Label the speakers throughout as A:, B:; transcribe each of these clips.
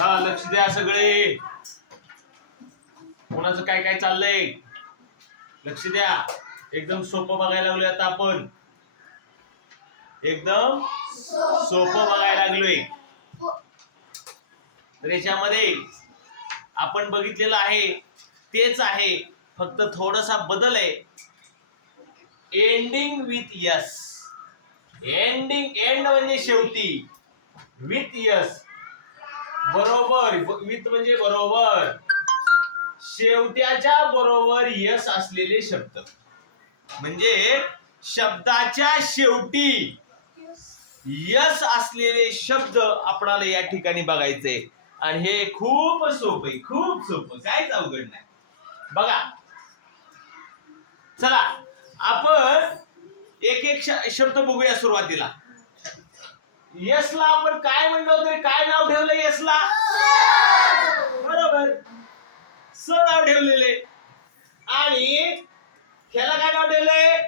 A: हा लक्ष द्या सगळे. कोणाचं काय काय चाललंय? लक्ष द्या. एकदम सोपं बघायला लागलोय आता आपण. एकदम सोपं बघायला लागलोय. तर याच्यामध्ये आपण बघितलेलं आहे तेच आहे. फक्त थोडासा बदल आहे. Ending with S ending end म्हणजे शेवटी. विथ यस बरोबर. मित म्हणजे बरोबर. शेवट्याच्या बरोबर यस असलेले शब्द. म्हणजे शब्दाच्या शेवटी यस असलेले शब्द आपणाला या ठिकाणी बघायचे. आणि हे खूप सोपं आहे खूप सोपं. काहीच अवघड नाही. बघा. चला आपण एक एक श- शब्द बघूया सुरुवातीला. यसला आपण काय म्हणलं होतं काय नाव ठेवलं यसला? बरोबर. स नाव ठेवलेले. आणि ह्याला काय नाव ठेवलंय?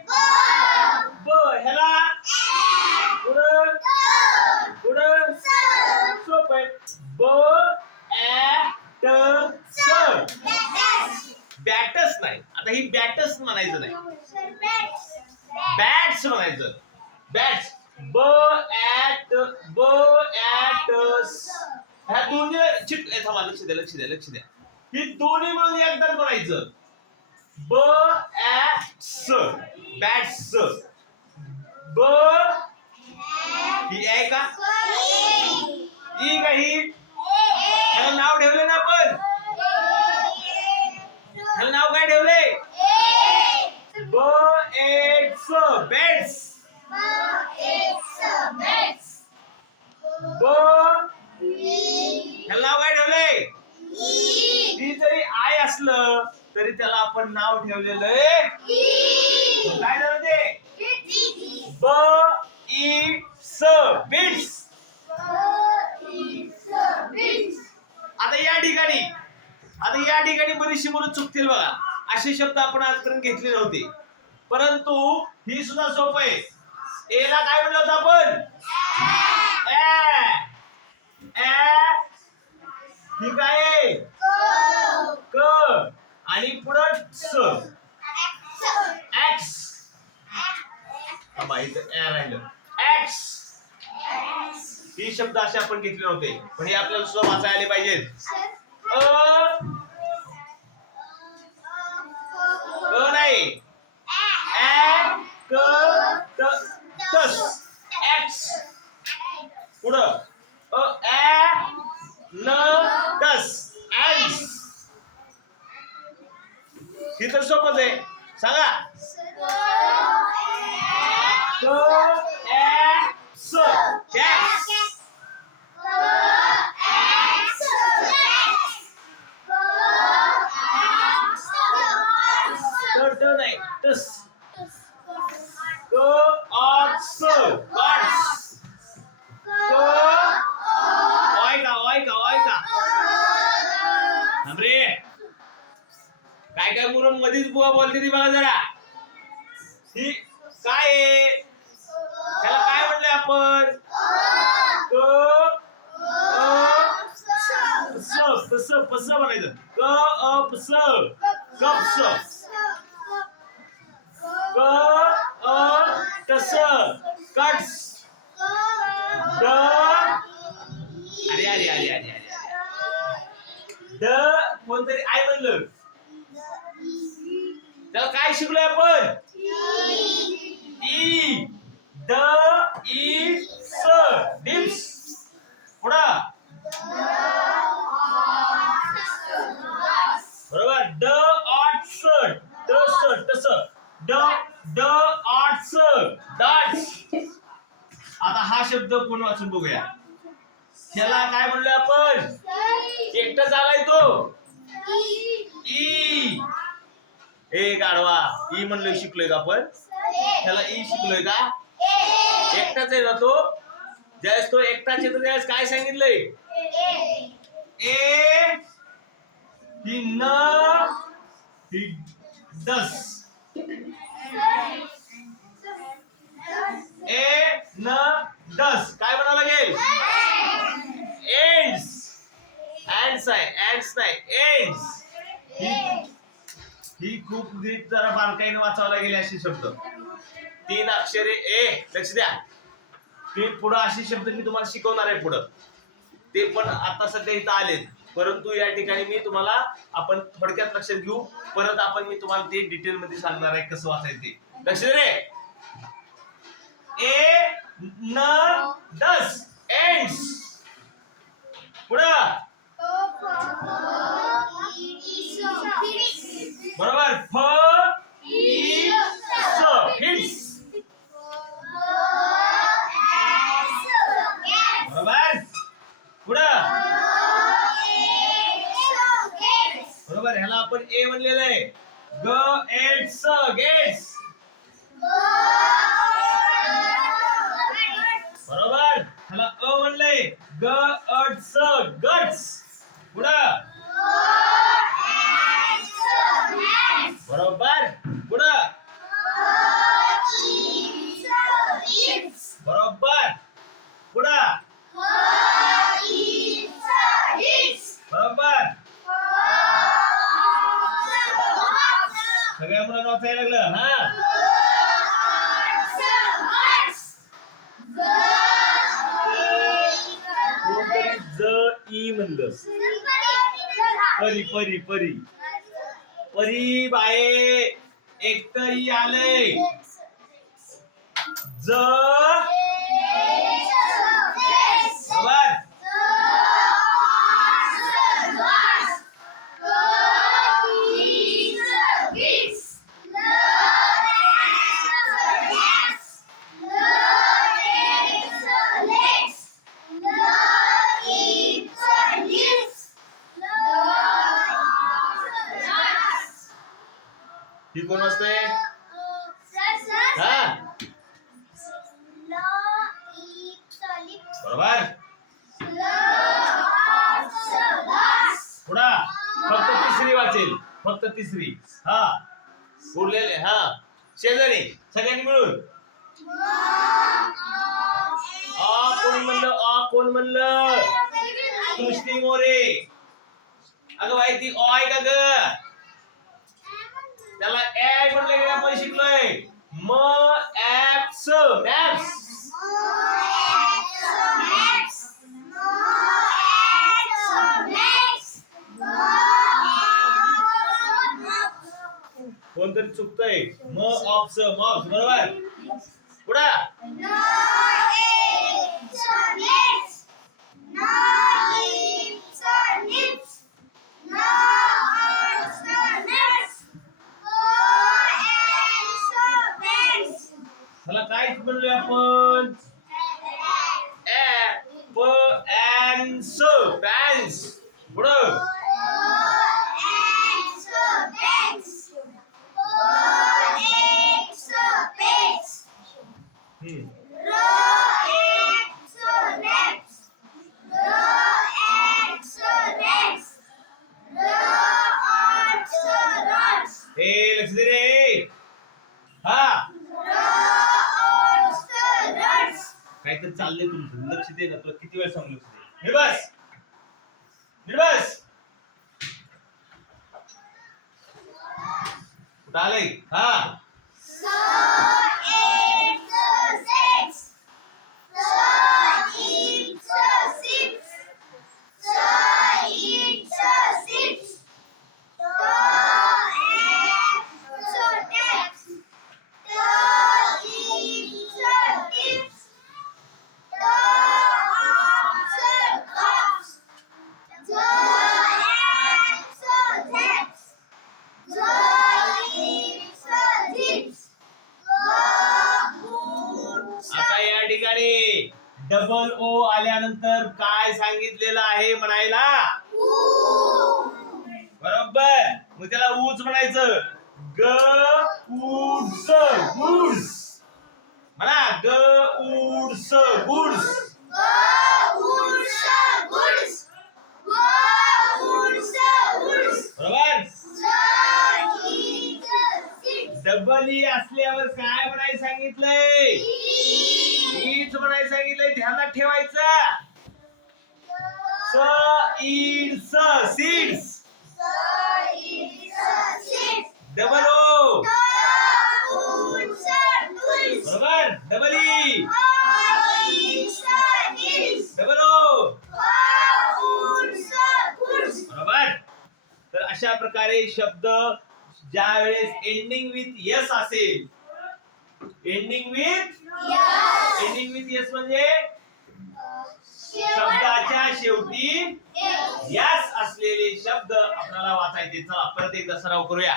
A: ब. ह्याला? पुढं पुढं सोप आहे. ब. ऍ ट स. बॅटस नाही. आता ही बॅटस म्हणायचं नाही. बॅट्स म्हणायचं. बॅट्स. ब ऍट ब ऍट ह्या दोन्ही चिट थांबा लक्ष द्या लक्ष द्या लक्ष द्या. ही दोन्ही मिळून एकदाच म्हणायचं ब ऍट्स बॅट्स ब ही आहे का? ही का ही? ह्याला नाव ठेवले ना आपण. ह्याला नाव काय ठेवले ब एट्स बॅट्स नाव काय ठेवले ती जरी आय असलं तरी त्याला आपण नाव ठेवलेलं आहे. काय झालं ते? ब ई स बिट्स. आता या ठिकाणी आता या ठिकाणी बरीचशी मुलं चुकतील बघा. असे शब्द आपण आजपर्यंत घेतले नव्हते. परंतु ही सुद्धा सोप आहे. एला काय म्हणलं होतं आपण? काय आहे? क. आणि पुढं स. एक्स राहिलं एक्स ही शब्द असे आपण घेतले नव्हते पण हे आपल्याला सुद्धा वाचायला पाहिजेत अ अ नाही ऍ क त तस एक्स पुढं. अ न तस एक्स ही तर सोपच आहे. सांगा. क नाही तस ही काय आहे त्याला काय म्हणले आपण क अ स पस पस म्हणायचं क अप स कप स क अ तस कट्स ड अरे अरे अरे अरे अरे अरे ड कोणतरी आय म्हणलं त्याला काय शिकलोय आपण ई ड ई स डिप्स पुढं बरोबर ड ऑट स ट स टस ड ड ऑट स डॉट्स आता हा शब्द पुन्हा वाचून बघूया. त्याला काय म्हणलं आपण? एकटा झालाय तो. ई. ए गाडवा ई म्हणलं शिकलोय का आपण? त्याला ई शिकलोय का? एकटाच आहे ना तो? ज्यावेळेस तो एकटाच येतो त्यावेळेस काय सांगितलंय? ए ही न ही दस ए न दस काय म्हणावं लागेल? एंड्स
B: अँड्स नाही एंड्स ही खूप नीट जरा बारकाईने वाचावं लागेल अशी शब्द. तीन अक्षरे ए लक्ष द्या. ते पुढं असे शब्द मी तुम्हाला शिकवणार आहे पुढं. ते पण आता सध्या इथं आलेत. परंतु या ठिकाणी मी तुम्हाला आपण थोडक्यात लक्षात घेऊ. परत आपण मी तुम्हाला ते डिटेल मध्ये सांगणार आहे कसं वाचायचं ते. लक्ष रे. ए न दस एंड्स पुढं बरोबर फ ग अट स गट्स. पुढं. बरोबर. पुढं. बरोबर. पुढं. बरोबर. सगळ्या मुलांना वाचायला लागलं हा? ज परी परी परी. परी बाये एक आलय. जर आलंय ही कोण वाचतंय हा. बरोबर. पुढा. फक्त तिसरी वाचेल. फक्त तिसरी. हा. उरलेले हा. शेजारी सगळ्यांनी मिळून. आ कोण म्हणलं? आ कोण म्हणलं? सृष्टी मोरे. अगं माहिती ऑ अ आहे का ग? त्याला ऍ म्हणलं की आपण शिकलोय. म ऍप्स. मॅप्स कोणतरी चुकतंय. म ऑप्स मॉप्स बरोबर? पुढा त्याला काय म्हणलोय आपण ऍ प ऍन स पॅन्स पुढं हम्म. ए लक्ष दे रे हा काहीतरी चाललंय तुमचं. लक्ष दे ना तुला किती वेळ सांगलो लक्ष दे. निर्बस निर्बस कुठं आलंय? हा. सांगितलेलं आहे म्हणायला. बरोबर. मग त्याला ऊच म्हणायचं. ग उड्स गुड्स. म्हणा ग उड्स गुड्स. बरोबर? डबल ई असल्यावर काय म्हणायला सांगितलंय? ईच म्हणायला सांगितलंय. ध्यानात ठेवायचं. स
A: इड्स सीड्स. Double O. बरोबर? Double E. Double O. बरोबर? तर अशा प्रकारे शब्द ज्या वेळेस एंडिंग विथ यस असेल ending with ending with S म्हणजे? शब्दाच्या शेवटी यस असलेले शब्द आपल्याला वाचायचे. चला परत एकदा सराव करूया.